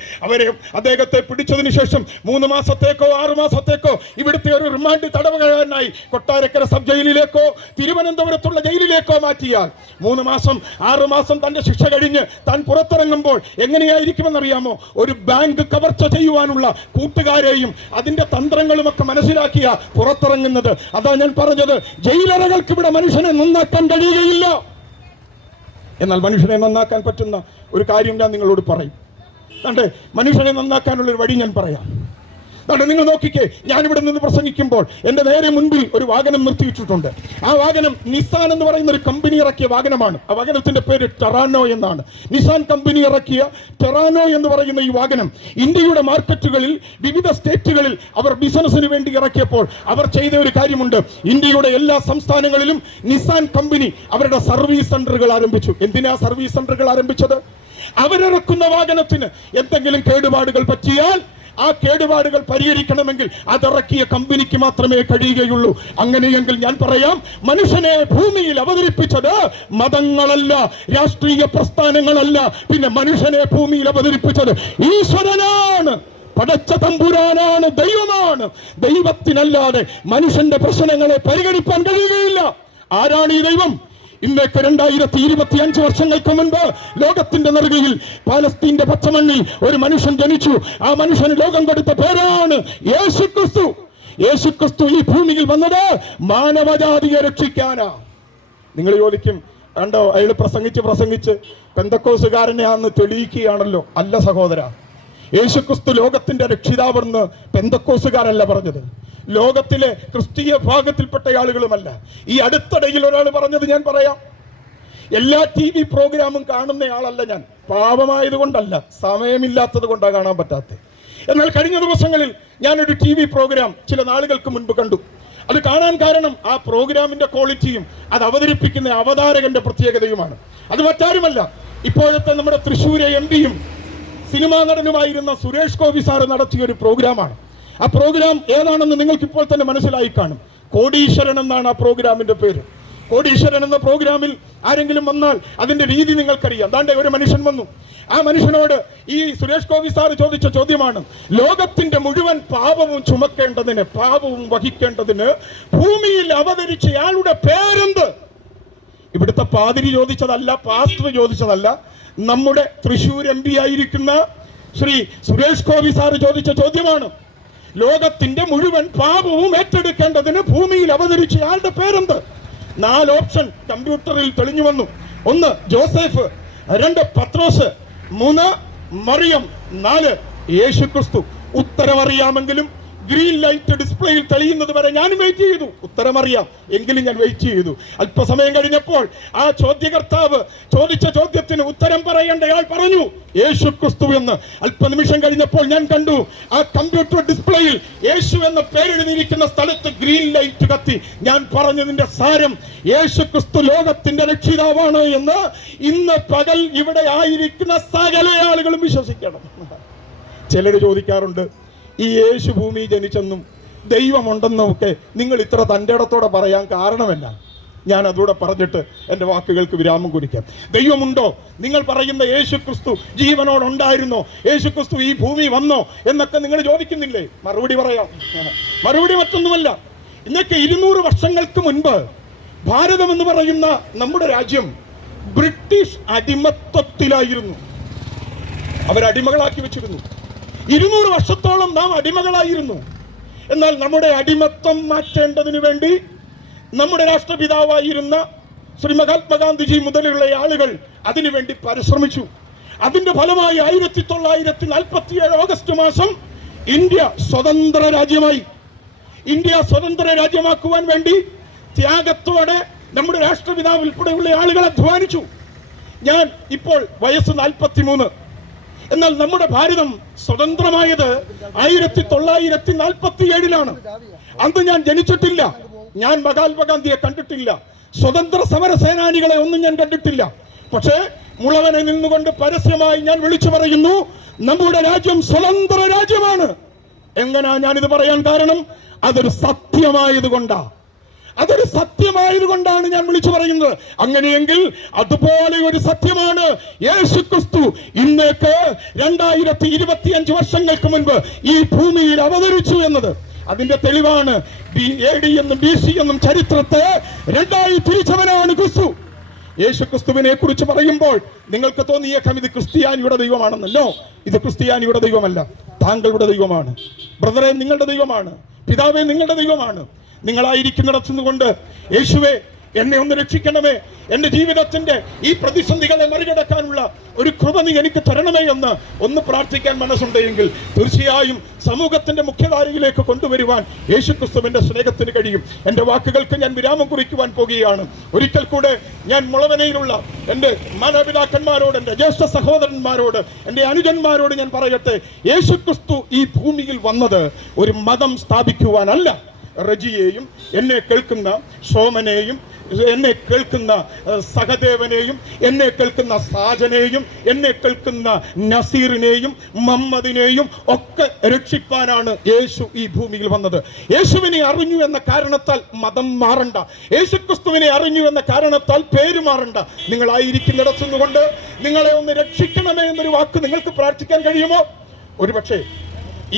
അദ്ദേഹത്തെ പിടിച്ചതിന് ശേഷം 3 മാസത്തേക്കോ 6 മാസത്തേക്കോ ഇവിടുത്തെ ഒരു റിമാൻഡ് തടവുകാരനായി കൊട്ടാരക്കര സബ് ജയിലിലേക്കോ തിരുവനന്തപുരത്തുള്ള ജയിലിലേക്കോ മാറ്റിയാൽ 3 മാസം 6 മാസം തന്റെ ശിക്ഷ കഴിഞ്ഞ് താൻ പുറത്തിറങ്ങുമ്പോൾ എങ്ങനെയായിരിക്കുമെന്നറിയാമോ? ഒരു ബാങ്ക് കവർച്ച ചെയ്യുവാനുള്ള കൂട്ടുകാരെയും അതിന്റെ തന്ത്രങ്ങളും ഒക്കെ മനസ്സിലാക്കിയ പുറത്തിറങ്ങുന്നത്. അതാ ഞാൻ പറഞ്ഞത്, ജയിലറകൾക്ക് ഇവിടെ മനുഷ്യനെ നന്നാക്കാൻ കഴിയുകയില്ല. എന്നാൽ മനുഷ്യനെ നന്നാക്കാൻ പറ്റുന്ന ഒരു കാര്യം ഞാൻ നിങ്ങളോട് പറയും. അതെ, മനുഷ്യനെ നന്നാക്കാനുള്ള ഒരു വഴി ഞാൻ പറയാം. അതെ, നിങ്ങൾ നോക്കിക്കേ, ഞാനിവിടെ നിന്ന് പ്രസംഗിക്കുമ്പോൾ എൻ്റെ നേരെ മുൻപിൽ ഒരു വാഹനം നിർത്തിയിട്ടിട്ടുണ്ട്. ആ വാഹനം നിസാൻ എന്ന് പറയുന്ന ഒരു കമ്പനി ഇറക്കിയ വാഹനമാണ്. ആ വാഹനത്തിന്റെ പേര് ടെറാനോ എന്നാണ്. നിസാൻ കമ്പനി ഇറക്കിയ ടെറാനോ എന്ന് പറയുന്ന ഈ വാഹനം ഇന്ത്യയുടെ മാർക്കറ്റുകളിൽ വിവിധ സ്റ്റേറ്റുകളിൽ അവർ ബിസിനസിന് വേണ്ടി ഇറക്കിയപ്പോൾ അവർ ചെയ്ത ഒരു കാര്യമുണ്ട്. ഇന്ത്യയുടെ എല്ലാ സംസ്ഥാനങ്ങളിലും നിസാൻ കമ്പനി അവരുടെ സർവീസ് സെന്ററുകൾ ആരംഭിച്ചു. എന്തിനാ സർവീസ് സെന്ററുകൾ ആരംഭിച്ചത്? അവരിറക്കുന്ന വാഹനത്തിന് എന്തെങ്കിലും കേടുപാടുകൾ പറ്റിയാൽ ആ കേടുപാടുകൾ പരിഹരിക്കണമെങ്കിൽ അതിറക്കിയ കമ്പനിക്ക് മാത്രമേ കഴിയുകയുള്ളൂ. അങ്ങനെയെങ്കിൽ ഞാൻ പറയാം, മനുഷ്യനെ ഭൂമിയിൽ അവതരിപ്പിച്ചത് മതങ്ങളല്ല, രാഷ്ട്രീയ പ്രസ്ഥാനങ്ങളല്ല, പിന്നെ മനുഷ്യനെ ഭൂമിയിൽ അവതരിപ്പിച്ചത് ഈശ്വരനാണ്, പടച്ച തമ്പുരാനാണ്, ദൈവമാണ്. ദൈവത്തിനല്ലാതെ മനുഷ്യന്റെ പ്രശ്നങ്ങളെ പരിഹരിക്കാൻ കഴിയുകയില്ല. ആരാണ് ഈ ദൈവം? ഇന്നേക്ക് 2025 വർഷങ്ങൾക്ക് മുൻപ് ലോകത്തിന്റെ നെറുകയിൽ പാലസ്തീന്റെ പച്ചമണ്ണിൽ ഒരു മനുഷ്യൻ ജനിച്ചു. ആ മനുഷ്യന് ലോകം കൊടുത്ത പേരാണ് യേശുക്രിസ്തു. യേശുക്രിസ്തു ഈ ഭൂമിയിൽ വന്നത് മാനവജാതിയെ രക്ഷിക്കാനാ. നിങ്ങൾ ചോദിക്കും, കണ്ടോ അയാൾ പ്രസംഗിച്ച് പെന്തക്കോസുകാരനെ ആന്ന് തെളിയിക്കുകയാണല്ലോ. അല്ല സഹോദര, യേശുക്രിസ്തു ലോകത്തിന്റെ രക്ഷിതാവെന്ന് പെന്തക്കോസുകാരല്ല പറഞ്ഞത്, ലോകത്തിലെ ക്രിസ്തീയ ഭാഗത്തിൽപ്പെട്ട ആളുകളുമല്ല. ഈ അടുത്തിടയിൽ ഒരാൾ പറഞ്ഞത് ഞാൻ പറയാം. എല്ലാ TV പ്രോഗ്രാമും കാണുന്ന ആളല്ല ഞാൻ, പാപമായതുകൊണ്ടല്ല, സമയമില്ലാത്തത് കൊണ്ടാണ് കാണാൻ പറ്റാത്തത്. എന്നാൽ കഴിഞ്ഞ ദിവസങ്ങളിൽ ഞാനൊരു TV പ്രോഗ്രാം ചില നാളുകൾക്ക് മുൻപ് കണ്ടു. അത് കാണാൻ കാരണം ആ പ്രോഗ്രാമിന്റെ ക്വാളിറ്റിയും അത് അവതരിപ്പിക്കുന്ന അവതാരകന്റെ പ്രത്യേകതയുമാണ്. അത് മറ്റാരുമല്ല, ഇപ്പോഴത്തെ നമ്മുടെ തൃശ്ശൂരെ MP-യും സിനിമാ നടനുമായിരുന്ന സുരേഷ് ഗോപി സാറ് നടത്തിയ ഒരു പ്രോഗ്രാമാണ്. ആ പ്രോഗ്രാം ഏതാണെന്ന് നിങ്ങൾക്ക് ഇപ്പോൾ തന്നെ മനസ്സിലായി കാണും. കോടീശ്വരൻ എന്നാണ് ആ പ്രോഗ്രാമിന്റെ പേര്. കോടീശ്വരൻ എന്ന പ്രോഗ്രാമിൽ ആരെങ്കിലും വന്നാൽ അതിന്റെ രീതി നിങ്ങൾക്കറിയാം. ദാണ്ടെ ഒരു മനുഷ്യൻ വന്നു. ആ മനുഷ്യനോട് ഈ സുരേഷ് ഗോപി സാർ ചോദിച്ച ചോദ്യമാണ്, ലോകത്തിന്റെ മുഴുവൻ പാപവും ചുമക്കേണ്ടതിന്, പാപവും വഹിക്കേണ്ടതിന് ഭൂമിയിൽ അവതരിച്ചയാളുടെ പേരെന്ത്? ഇവിടുത്തെ പാതിരി ചോദിച്ചതല്ല, പാസ്റ്റർ ചോദിച്ചതല്ല, നമ്മുടെ തൃശ്ശൂർ MP ആയിരിക്കുന്ന ശ്രീ സുരേഷ് ഗോപി സാർ ചോദിച്ച ചോദ്യമാണ്. ലോകത്തിന്റെ മുഴുവൻ പാപവും ഏറ്റെടുക്കേണ്ടതിന് ഭൂമിയിൽ അവതരിച്ച ആളുടെ പേരെന്ത്? 4 ഓപ്ഷൻ കമ്പ്യൂട്ടറിൽ തെളിഞ്ഞു വന്നു. 1 ജോസഫ്, 2 പത്രോസ്, 3 മറിയം, 4 യേശുക്രിസ്തു. ഉത്തരമറിയാമെങ്കിലും ഗ്രീൻ ലൈറ്റ് ഡിസ്പ്ലേയിൽ തെളിയുന്നത് വരെ ഞാൻ വെയിറ്റ് ചെയ്തു. ഉത്തരമറിയാം എങ്കിലും ഞാൻ വെയിറ്റ് ചെയ്തു. അല്പസമയം കഴിഞ്ഞപ്പോൾ ആ ചോദ്യകർത്താവ് ചോദിച്ച ചോദ്യത്തിന് ഉത്തരം പറയേണ്ടയാൾ പറഞ്ഞു യേശുക്രിസ്തു എന്ന്. അല്പനിമിഷം കഴിഞ്ഞപ്പോൾ ഞാൻ കണ്ടു ആ കമ്പ്യൂട്ടർ ഡിസ്പ്ലേയിൽ യേശു എന്ന പേരെഴുതിയിരിക്കുന്ന സ്ഥലത്ത് ഗ്രീൻ ലൈറ്റ് കത്തി. ഞാൻ പറഞ്ഞതിന്റെ സാരം, യേശുക്രിസ്തു ലോകത്തിന്റെ രക്ഷിതാവാണ് എന്ന് ഇന്ന് പകൽ ഇവിടെ ആയിരിക്കുന്ന സകല ആളുകളും വിശ്വസിക്കണം. ചിലർ ചോദിക്കാറുണ്ട്, ഈ യേശു ഭൂമി ജനിച്ചെന്നും ദൈവമുണ്ടെന്നും ഒക്കെ നിങ്ങൾ ഇത്ര തൻ്റെ ഇടത്തോടെ പറയാൻ കാരണമല്ല. ഞാൻ അതുകൂടെ പറഞ്ഞിട്ട് എൻ്റെ വാക്കുകൾക്ക് വിരാമം കുറിക്കാം. ദൈവമുണ്ടോ? നിങ്ങൾ പറയുന്ന യേശുക്രിസ്തു ജീവനോടുണ്ടായിരുന്നോ? യേശുക്രിസ്തു ഈ ഭൂമി വന്നോ എന്നൊക്കെ നിങ്ങൾ ചോദിക്കുന്നില്ലേ? മറുപടി പറയാം. മറുപടി മറ്റൊന്നുമല്ല. ഇന്നൊക്കെ 200 വർഷങ്ങൾക്ക് മുൻപ് ഭാരതം എന്ന് പറയുന്ന നമ്മുടെ രാജ്യം ബ്രിട്ടീഷ് അടിമത്തത്തിലായിരുന്നു. അവരടിമകളാക്കി വെച്ചിരുന്നു. 200 വർഷത്തോളം നാം അടിമകളായിരുന്നു. എന്നാൽ നമ്മുടെ അടിമത്തം മാറ്റേണ്ടതിന് വേണ്ടി നമ്മുടെ രാഷ്ട്രപിതാവായിരുന്ന ശ്രീ മഹാത്മാഗാന്ധിജി മുതലുള്ള ആളുകൾ അതിനുവേണ്ടി പരിശ്രമിച്ചു. അതിന്റെ ഫലമായി 1947 ഓഗസ്റ്റ് മാസം ഇന്ത്യ സ്വതന്ത്ര രാജ്യമായി. ഇന്ത്യ സ്വതന്ത്ര രാജ്യമാക്കുവാൻ വേണ്ടി ത്യാഗത്തോടെ നമ്മുടെ രാഷ്ട്രപിതാവ് ഉൾപ്പെടെയുള്ള ആളുകൾ അധ്വാനിച്ചു. ഞാൻ ഇപ്പോൾ വയസ്സ് 43. എന്നാൽ നമ്മുടെ ഭാരതം സ്വതന്ത്രമായത് 1947 അന്ന് ഞാൻ ജനിച്ചിട്ടില്ല. ഞാൻ മഹാത്മാഗാന്ധിയെ കണ്ടിട്ടില്ല. സ്വതന്ത്ര സമര സേനാനികളെ ഒന്നും ഞാൻ കണ്ടിട്ടില്ല. പക്ഷേ മുളവനെ നിന്നുകൊണ്ട് പരസ്യമായി ഞാൻ വിളിച്ചു പറയുന്നു, നമ്മുടെ രാജ്യം സ്വതന്ത്ര രാജ്യമാണ്. എങ്ങനാ ഞാനിത് പറയാൻ കാരണം? അതൊരു സത്യമായതുകൊണ്ടാണ്. അതൊരു സത്യമായതുകൊണ്ടാണ് ഞാൻ വിളിച്ചു പറയുന്നത്. അങ്ങനെയെങ്കിൽ അതുപോലെ ഒരു സത്യമാണ് യേശുക്രിസ്തു ഇന്നേക്ക് 2025 വർഷങ്ങൾക്ക് മുൻപ് ഈ ഭൂമിയിൽ അവതരിച്ചു എന്നത്. അതിന്റെ തെളിവാണ് AD എന്നും BC എന്നും ചരിത്രത്തെ രണ്ടായി തിരിച്ചവനാണ് ക്രിസ്തു. യേശു ക്രിസ്തുവിനെ കുറിച്ച് പറയുമ്പോൾ നിങ്ങൾക്ക് തോന്നിയേക്കാം ഇത് ക്രിസ്ത്യാനിയുടെ ദൈവമാണെന്നല്ലോ. ഇത് ക്രിസ്ത്യാനിയുടെ ദൈവമല്ല, താങ്കളുടെ ദൈവമാണ്. ബ്രദറെ, നിങ്ങളുടെ ദൈവമാണ്. പിതാവേ, നിങ്ങളുടെ ദൈവമാണ്. നിങ്ങളായിരിക്കുന്നിടത്തുനിന്നുകൊണ്ട് യേശുവേ, എന്നെ ഒന്ന് രക്ഷിക്കണമേ, എൻ്റെ ജീവിതത്തിന്റെ ഈ പ്രതിസന്ധികളെ മറികടക്കാനുള്ള ഒരു കൃപ നീ എനിക്ക് തരണമേ എന്ന് ഒന്ന് പ്രാർത്ഥിക്കാൻ മനസ്സുണ്ടെങ്കിൽ തീർച്ചയായും സമൂഹത്തിന്റെ മുഖ്യധാരയിലേക്ക് കൊണ്ടുവരുവാൻ യേശുക്രിസ്തുവിന്റെ സ്നേഹത്തിന് കഴിയും. എൻ്റെ വാക്കുകൾക്ക് ഞാൻ വിരാമം കുറിക്കുവാൻ പോകുകയാണ്. ഒരിക്കൽ കൂടെ ഞാൻ മുളവനയിലുള്ള എൻ്റെ മാതാപിതാക്കന്മാരോട്, എൻ്റെ ജ്യേഷ്ഠ സഹോദരന്മാരോട്, എൻ്റെ അനുജന്മാരോട് ഞാൻ പറയട്ടെ, യേശുക്രിസ്തു ഈ ഭൂമിയിൽ വന്നത് ഒരു മതം സ്ഥാപിക്കുവാനല്ല. റജിയെയും എന്നെ കേൾക്കുന്ന സോമനെയും എന്നെ കേൾക്കുന്ന സഹദേവനെയും എന്നെ കേൾക്കുന്ന സാജനെയും എന്നെ കേൾക്കുന്ന നസീറിനെയും മുഹമ്മദിനെയും ഒക്കെ രക്ഷിക്കാനാണ് യേശു ഈ ഭൂമിയിൽ വന്നത്. യേശുവിനെ അറിഞ്ഞു എന്ന കാരണത്താൽ മതം മാറണ്ട. യേശുക്രിസ്തുവിനെ അറിഞ്ഞു എന്ന കാരണത്താൽ പേര് മാറണ്ട. നിങ്ങളായിരിക്കുന്നിടത്തുനിന്നുകൊണ്ട് നിങ്ങളെ ഒന്ന് രക്ഷിക്കണമേ എന്നൊരു വാക്ക് നിങ്ങൾക്ക് പ്രാർത്ഥിക്കാൻ കഴിയുമോ? ഒരുപക്ഷെ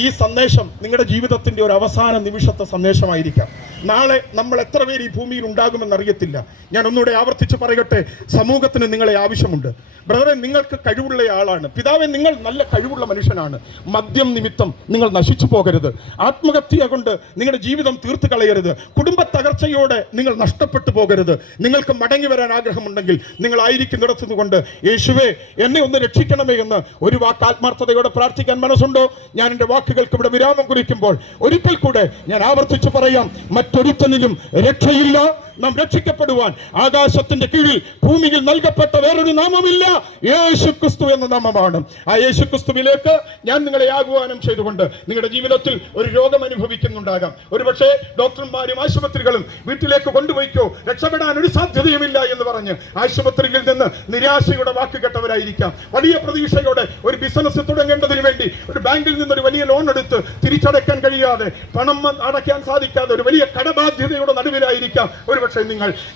ഈ സന്ദേശം നിങ്ങളുടെ ജീവിതത്തിന്റെ ഒരു അവസാന നിമിഷത്തെ സന്ദേശമായിരിക്കാം. നാളെ നമ്മൾ എത്ര പേര് ഈ ഭൂമിയിൽ ഉണ്ടാകുമെന്ന് അറിയത്തില്ല. ഞാൻ ഒന്നുകൂടെ ആവർത്തിച്ച് പറയട്ടെ, സമൂഹത്തിന് നിങ്ങളെ ആവശ്യമുണ്ട്. ബ്രദറെ, നിങ്ങൾക്ക് കഴിവുള്ള ആളാണ്. പിതാവെ, നിങ്ങൾ നല്ല കഴിവുള്ള മനുഷ്യനാണ്. മദ്യം നിമിത്തം നിങ്ങൾ നശിച്ചു പോകരുത്. ആത്മഹത്യ കൊണ്ട് നിങ്ങളുടെ ജീവിതം തീർത്ത് കളയരുത്. കുടുംബ തകർച്ചയോടെ നിങ്ങൾ നഷ്ടപ്പെട്ടു പോകരുത്. നിങ്ങൾക്ക് മടങ്ങി വരാൻ ആഗ്രഹമുണ്ടെങ്കിൽ നിങ്ങളായിരിക്കുന്നിടത്തുനിന്നുകൊണ്ട് യേശുവേ, എന്നെ ഒന്ന് രക്ഷിക്കണമേ എന്ന് ഒരു വാക്ക് ആത്മാർത്ഥതയോടെ പ്രാർത്ഥിക്കാൻ മനസ്സുണ്ടോ? ഞാൻ എൻ്റെ വാക്കുകൾക്ക് ഇവിടെ വിരാമം കുറിക്കുമ്പോൾ ഒരിക്കൽ കൂടെ ഞാൻ ആവർത്തിച്ചു പറയാം, മറ്റൊരുത്തനിലും രക്ഷയില്ല. നാം രക്ഷിക്കപ്പെടുവാൻ ആകാശത്തിന്റെ കീഴിൽ ഭൂമിയിൽ നൽകപ്പെട്ട വേറൊരു നാമമില്ല, യേശുക്രിസ്തു എന്ന നാമമാണ്. ആ യേശുക്രിസ്തുവിലേക്ക് ഞാൻ നിങ്ങളെ ആഹ്വാനം ചെയ്തുകൊണ്ട്, നിങ്ങളുടെ ജീവിതത്തിൽ ഒരു രോഗം അനുഭവിക്കുന്നുണ്ടാകാം. ഒരുപക്ഷെ ഡോക്ടർമാരും ആശുപത്രികളും വീട്ടിലേക്ക് കൊണ്ടുപോയിക്കോ, രക്ഷപ്പെടാൻ ഒരു സാധ്യതയുമില്ല എന്ന് പറഞ്ഞ് ആശുപത്രിയിൽ നിന്ന് നിരാശയുടെ വാക്ക് കേട്ടവരായിരിക്കാം. വലിയ പ്രതീക്ഷയോടെ ഒരു ബിസിനസ് തുടങ്ങേണ്ടതിന് വേണ്ടി ഒരു ബാങ്കിൽ നിന്നൊരു വലിയ ലോൺ എടുത്ത് തിരിച്ചടയ്ക്കാൻ കഴിയാതെ, പണം അടയ്ക്കാൻ സാധിക്കാതെ ഒരു വലിയ കടബാധ്യതയുടെ നടുവിലായിരിക്കാം. ഒരുപക്ഷെ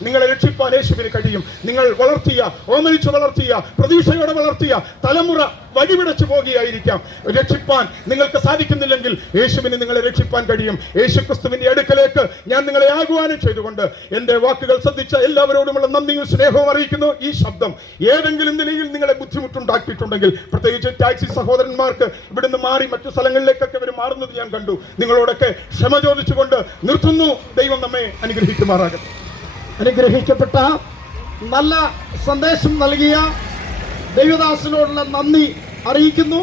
നിങ്ങളെ രക്ഷിപ്പാൻ യേശുവിന് കഴിയും. നിങ്ങൾ വളർത്തിയ, ഓമനിച്ചു വളർത്തിയ, പ്രതീക്ഷയോടെ വളർത്തിയ തലമുറ വഴിപിടച്ചു പോകുകയായിരിക്കാം. രക്ഷിപ്പാൻ നിങ്ങൾക്ക് സാധിക്കുന്നില്ലെങ്കിൽ യേശുവിന് നിങ്ങളെ രക്ഷിപ്പാൻ കഴിയും. യേശുക്രിസ്തുവിന്റെ അടുക്കലേക്ക് ഞാൻ നിങ്ങളെ ആഹ്വാനം ചെയ്തുകൊണ്ട് എൻ്റെ വാക്കുകൾ ശ്രദ്ധിച്ച എല്ലാവരോടുമുള്ള നന്ദിയും സ്നേഹവും അറിയിക്കുന്നു. ഈ ശബ്ദം ഏതെങ്കിലും നിലയിൽ നിങ്ങളെ ബുദ്ധിമുട്ടുണ്ടാക്കിയിട്ടുണ്ടെങ്കിൽ, പ്രത്യേകിച്ച് ടാക്സി സഹോദരന്മാർക്ക് ഇവിടുന്ന് മാറി മറ്റു സ്ഥലങ്ങളിലേക്കൊക്കെ ഇവർ മാറുന്നത് ഞാൻ കണ്ടു. നിങ്ങളോടൊക്കെ ക്ഷമ ചോദിച്ചുകൊണ്ട് നിർത്തുന്നു. ദൈവം നമ്മെ അനുഗ്രഹിക്കുമാറാകട്ടെ. അനുഗ്രഹിക്കപ്പെട്ട നല്ല സന്ദേശം നൽകിയ ദൈവദാസനോടുള്ള നന്ദി അറിയിക്കുന്നു.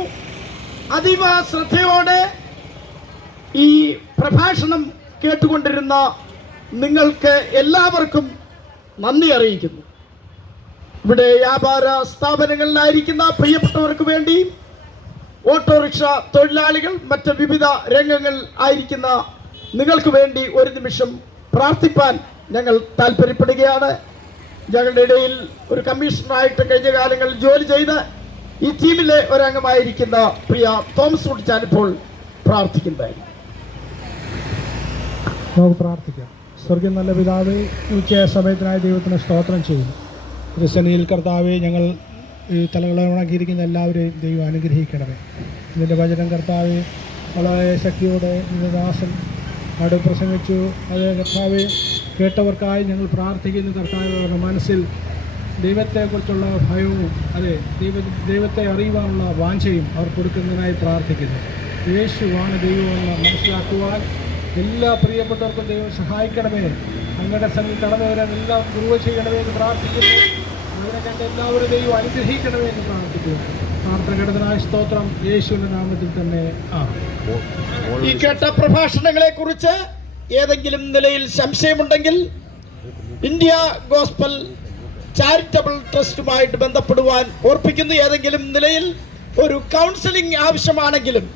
അതീവ ശ്രദ്ധയോടെ ഈ പ്രഭാഷണം കേട്ടുകൊണ്ടിരുന്ന നിങ്ങൾക്ക് എല്ലാവർക്കും നന്ദി അറിയിക്കുന്നു. ഇവിടെ വ്യാപാര സ്ഥാപനങ്ങളിലായിരിക്കുന്ന പ്രിയപ്പെട്ടവർക്ക് വേണ്ടി, ഓട്ടോറിക്ഷ തൊഴിലാളികൾ, മറ്റ് വിവിധ രംഗങ്ങളിൽ ആയിരിക്കുന്ന നിങ്ങൾക്ക് വേണ്ടി ഒരു നിമിഷം പ്രാർത്ഥിപ്പാൻ ഞങ്ങൾ താല്പര്യപ്പെടുകയാണ്. ഞങ്ങളുടെ ഇടയിൽ ഒരു കമ്മീഷണറായിട്ട് കഴിഞ്ഞ കാലങ്ങളിൽ ജോലി ചെയ്ത് ഈ ടീമിലെ ഒരംഗമായിരിക്കുന്ന പ്രിയ തോമസ് കുട്ടിച്ചാൻ ഇപ്പോൾ പ്രാർത്ഥിക്കുന്നതായി. നമുക്ക് പ്രാർത്ഥിക്കാം. സ്വർഗ്ഗം നല്ല പിതാവേ, ഉച്ച സമയത്തിനായ ദൈവത്തിന് സ്തോത്രം ചെയ്യുന്നു. ക്രിസ്ത്യനിൽ കർത്താവെ, ഞങ്ങൾ ഈ തലകളെ ഉണക്കിയിരിക്കുന്ന എല്ലാവരെയും ദൈവം അനുഗ്രഹിക്കണമേ. ഇതിൻ്റെ വചനം കർത്താവെ വളരെ ശക്തിയോടെ നിന്റെ ദാസൻ അവിടെ പ്രസംഗിച്ചു. അത് കർത്താവെ കേട്ടവർക്കായി ഞങ്ങൾ പ്രാർത്ഥിക്കുന്നു. കർത്താവ് അവരുടെ മനസ്സിൽ ദൈവത്തെക്കുറിച്ചുള്ള ഭയവും ദൈവത്തെ അറിയുവാനുള്ള വാഞ്ചയും അവർ കൊടുക്കുന്നതിനായി പ്രാർത്ഥിക്കുന്നു. യേശുവാണ് ദൈവമെന്ന് മനസ്സിലാക്കുവാൻ എല്ലാ പ്രിയപ്പെട്ടവർക്കും ദൈവം സഹായിക്കണമേ. അങ്ങയുടെ സന്നിധി കടന്നു വരാൻ എല്ലാം കൃപ ചെയ്യണമേ എന്ന് പ്രാർത്ഥിക്കുന്നു. അതിനെ കണ്ട് എല്ലാവരും ദൈവം അനുഗ്രഹിക്കണമേ എന്ന് പ്രാർത്ഥിക്കുന്നു. പ്രാർത്ഥനകടനായ സ്തോത്രം യേശുവിന്റെ നാമത്തിൽ തന്നെ. ഈ കേട്ട പ്രഭാഷണങ്ങളെ കുറിച്ച് ഏതെങ്കിലും നിലയിൽ സംശയമുണ്ടെങ്കിൽ ഇന്ത്യ ഗോസ്പൽ ചാരിറ്റബിൾ ട്രസ്റ്റുമായിട്ട് ബന്ധപ്പെടുവാൻ ഓർപ്പിക്കുന്നു. ഏതെങ്കിലും നിലയിൽ ഒരു കൗൺസിലിംഗ് ആവശ്യമാണെങ്കിലും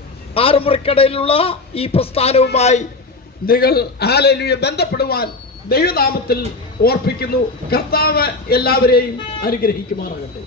ആറുമുറിക്കടയിലുള്ള ഈ പ്രസ്ഥാനവുമായി നിങ്ങൾ ഹല്ലേലൂയ ബന്ധപ്പെടുവാൻ ദൈവനാമത്തിൽ ഓർപ്പിക്കുന്നു. കർത്താവ് എല്ലാവരെയും അനുഗ്രഹിക്കുമാറാകട്ടെ.